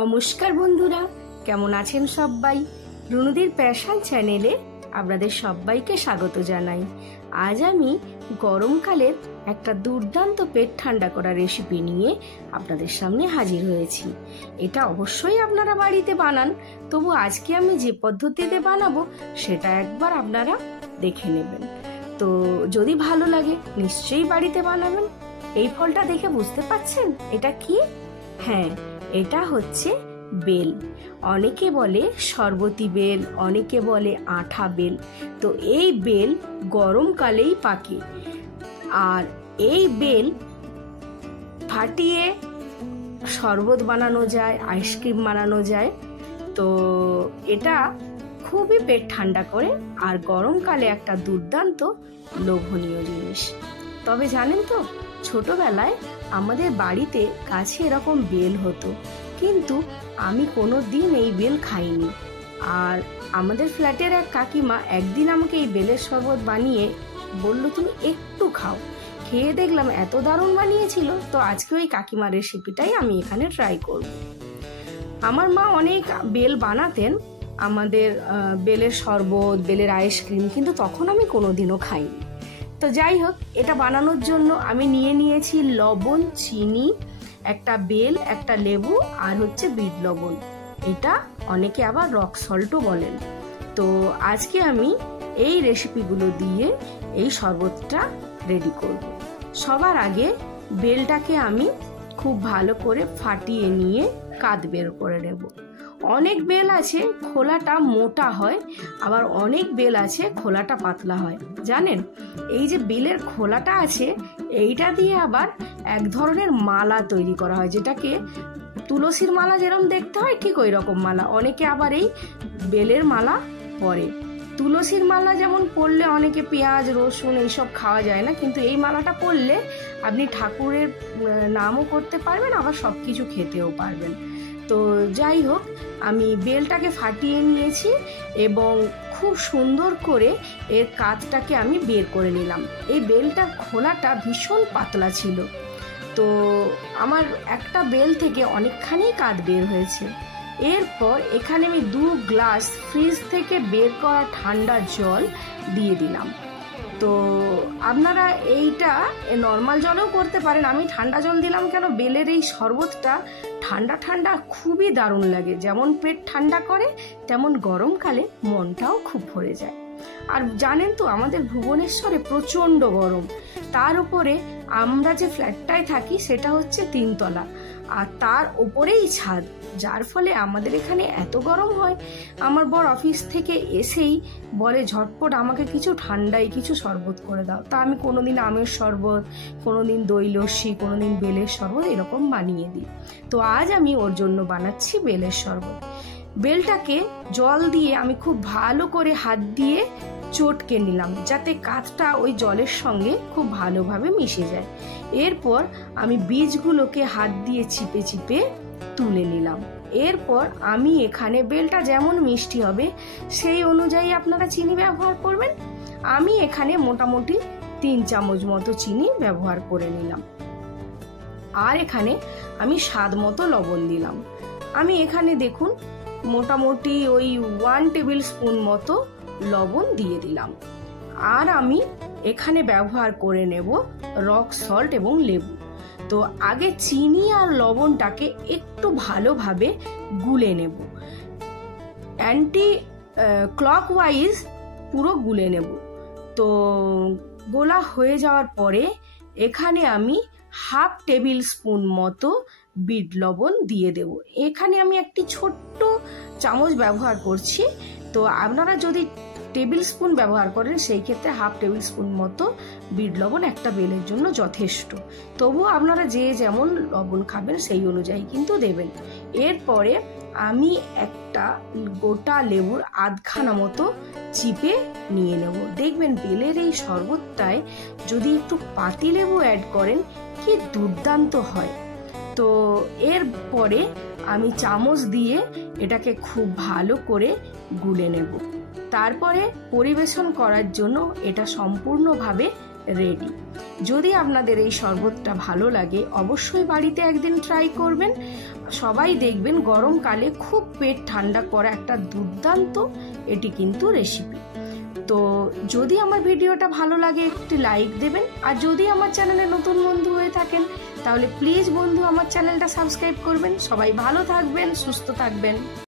নমস্কার বন্ধুরা, কেমন আছেন সবাই? রুনুদির প্যাশন চ্যানেলে আপনাদের সবাইকে স্বাগত জানাই। আজ আমি গরমকালের একটা দুর্দান্ত পেট ঠান্ডা করা রেসিপি নিয়ে আপনাদের সামনে হাজির হয়েছি। এটা অবশ্যই আপনারা বাড়িতে বানান, তবু আজকে আমি যে পদ্ধতিতে বানাবো সেটা একবার আপনারা দেখে নেবেন। তো যদি ভালো লাগে নিশ্চয়ই বাড়িতে বানাবেন। এই ফলটা দেখে বুঝতে পারছেন এটা কি? হ্যাঁ, এটা হচ্ছে বেল। অনেকে বলে শরবতী বেল, অনেকে বলে আঠা বেল। তো এই বেল গরমকালেই পাকে, আর এই বেল ফাটিয়ে শরবত বানানো যায়, আইসক্রিম বানানো যায়। তো এটা খুবই পেট ঠান্ডা করে আর গরমকালে একটা দুর্দান্ত লোভনীয় জিনিস। তবে জানেন তো, ছোটবেলায় আমাদের বাড়িতে গাছে এরকম বেল হতো, কিন্তু আমি কোনো দিন এই বেল খাইনি। আর আমাদের ফ্ল্যাটের এক কাকিমা একদিন আমাকে এই বেলের শরবত বানিয়ে বললো, তুমি একটু খাও। খেয়ে দেখলাম এত দারুণ বানিয়েছিল। তো আজকে ওই কাকিমার রেসিপিটাই আমি এখানে ট্রাই করব। আমার মা অনেক বেল বানাতেন, আমাদের বেলের শরবত, বেলের আইসক্রিম, কিন্তু তখন আমি কোনোদিনও খাইনি। তো যাই হোক, এটা বানানোর জন্য আমি নিয়ে নিয়েছি লবণ, চিনি, একটা বেল, একটা লেবু, আর হচ্ছে বিট লবণ। এটা অনেকে আবার রক সল্টও বলেন। তো আজকে আমি এই রেসিপিগুলো দিয়ে এই শরবতটা রেডি করব। সবার আগে বেলটাকে আমি খুব ভালো করে ফাটিয়ে নিয়ে কাদ বের করে নেব। অনেক বেল আছে খোলাটা মোটা হয়, আবার অনেক বেল আছে খোলাটা পাতলা হয়। জানেন, এই যে বেলের খোলাটা আছে, এইটা দিয়ে আবার এক ধরনের মালা তৈরি করা হয়, যেটাকে তুলসীর মালা যেরকম দেখতে হয় ঠিক ওই রকম মালা। অনেকে আবার এই বেলের মালা পরে। তুলসীর মালা যেমন পরলে অনেকে পেঁয়াজ রসুন এইসব খাওয়া যায় না, কিন্তু এই মালাটা পরলে আপনি ঠাকুরের নামও করতে পারবেন, আবার সব কিছু খেতেও পারবেন। তো যাই হোক, আমি বেলটাকে ফাটিয়ে নিয়েছি এবং খুব সুন্দর করে এর কাতটাকে আমি বের করে নিলাম। এই বেলটার খোলাটা ভীষণ পাতলা ছিল, তো আমার একটা বেল থেকে অনেকখানি কাত বের হয়েছে। এরপর এখানে আমি 2 গ্লাস ফ্রিজ থেকে বের করা ঠান্ডা জল দিয়ে দিলাম। তো আপনারা এইটা নর্মাল জলেও করতে পারেন। আমি ঠান্ডা জল দিলাম কেন, বেলের এই শরবতটা ঠান্ডা ঠান্ডা খুবই দারুণ লাগে। যেমন পেট ঠান্ডা করে, তেমন গরমকালে মনটাও খুব ভরে যায়। আর জানেন তো, আমাদের ভুবনেশ্বরে প্রচণ্ড গরম। তার উপরে আমরা যে ফ্ল্যাটটায় থাকি সেটা হচ্ছে 3 তলা, আর তার ওপরেই ছাদ, যার ফলে আমাদের এখানে এত গরম হয়। আমার বর অফিস থেকে এসেই বলে, ঝটপট আমাকে কিছু ঠান্ডায় কিছু শরবত করে দাও। তা আমি কোনোদিন আমের শরবত, কোনোদিন দই লস্যি, কোনোদিন বেলের শরবত এরকম বানিয়ে দিই। তো আজ আমি ওর জন্য বানাচ্ছি বেলের শরবত। বেলটাকে জল দিয়ে আমি খুব ভালো করে হাত দিয়ে চটকে নিলাম, যাতে কাঠটা ওই জলের সঙ্গে খুব ভালোভাবে মিশে যায়। এরপর আমি বীজগুলোকে হাত দিয়ে চিপে চিপে তুলে নিলাম। এরপর আমি এখানে বেলটা যেমন মিষ্টি হবে সেই অনুযায়ী আপনারা চিনি ব্যবহার করবেন। আমি এখানে মোটামুটি 3 চামচ মতো চিনি ব্যবহার করে নিলাম। আর এখানে আমি স্বাদ মতো লবণ দিলাম। আমি এখানে দেখুন মোটামুটি ওই 1 টেবিল স্পুন মতো লবণ দিয়ে দিলাম। আর আমি এখানে ব্যবহার করে নেব রক সল্ট এবং লেবু। তো আগে চিনি আর লবণটাকে একটু ভালোভাবে গুলে নেব, অ্যান্টি ক্লকওয়াইজ পুরো গুলে নেব। তো গোলা হয়ে যাওয়ার পরে এখানে আমি 1/2 টেবিল স্পুন মতো বিট লবণ দিয়ে দেব। এখানে আমি একটি ছোট্ট চামচ ব্যবহার করছি। তো আপনারা যদি টেবিল স্পুন ব্যবহার করেন সেই ক্ষেত্রে 1/2 টেবিল স্পুন মতো বিট লবণ একটা বেলের জন্য যথেষ্ট। তবুও আপনারা যে যেমন লবণ খাবেন সেই অনুযায়ী কিন্তু দেবেন। এরপরে আমি একটা গোটা লেবুর আধখানা মতো চিপে নিয়ে নেব। দেখবেন বেলের এই শরবতটায় যদি একটু পাতিলেবু অ্যাড করেন কি দুর্দান্ত হয়। তো এরপরে আমি চামচ দিয়ে এটাকে খুব ভালো করে গুলে নেব। তারপরে পরিবেশন করার জন্য এটা সম্পূর্ণভাবে রেডি। যদি আপনাদের এই শরবতটা ভালো লাগে অবশ্যই বাড়িতে একদিন ট্রাই করবেন। সবাই দেখবেন গরমকালে খুব পেট ঠান্ডা করা একটা দুর্দান্ত এটি কিন্তু রেসিপি। তো যদি আমার ভিডিওটা ভালো লাগে একটি লাইক দেবেন, আর যদি আমার চ্যানেলে নতুন বন্ধু হয়ে থাকেন তাহলে প্লিজ বন্ধু আমার চ্যানেলটা সাবস্ক্রাইব করবেন। সবাই ভালো থাকবেন, সুস্থ থাকবেন।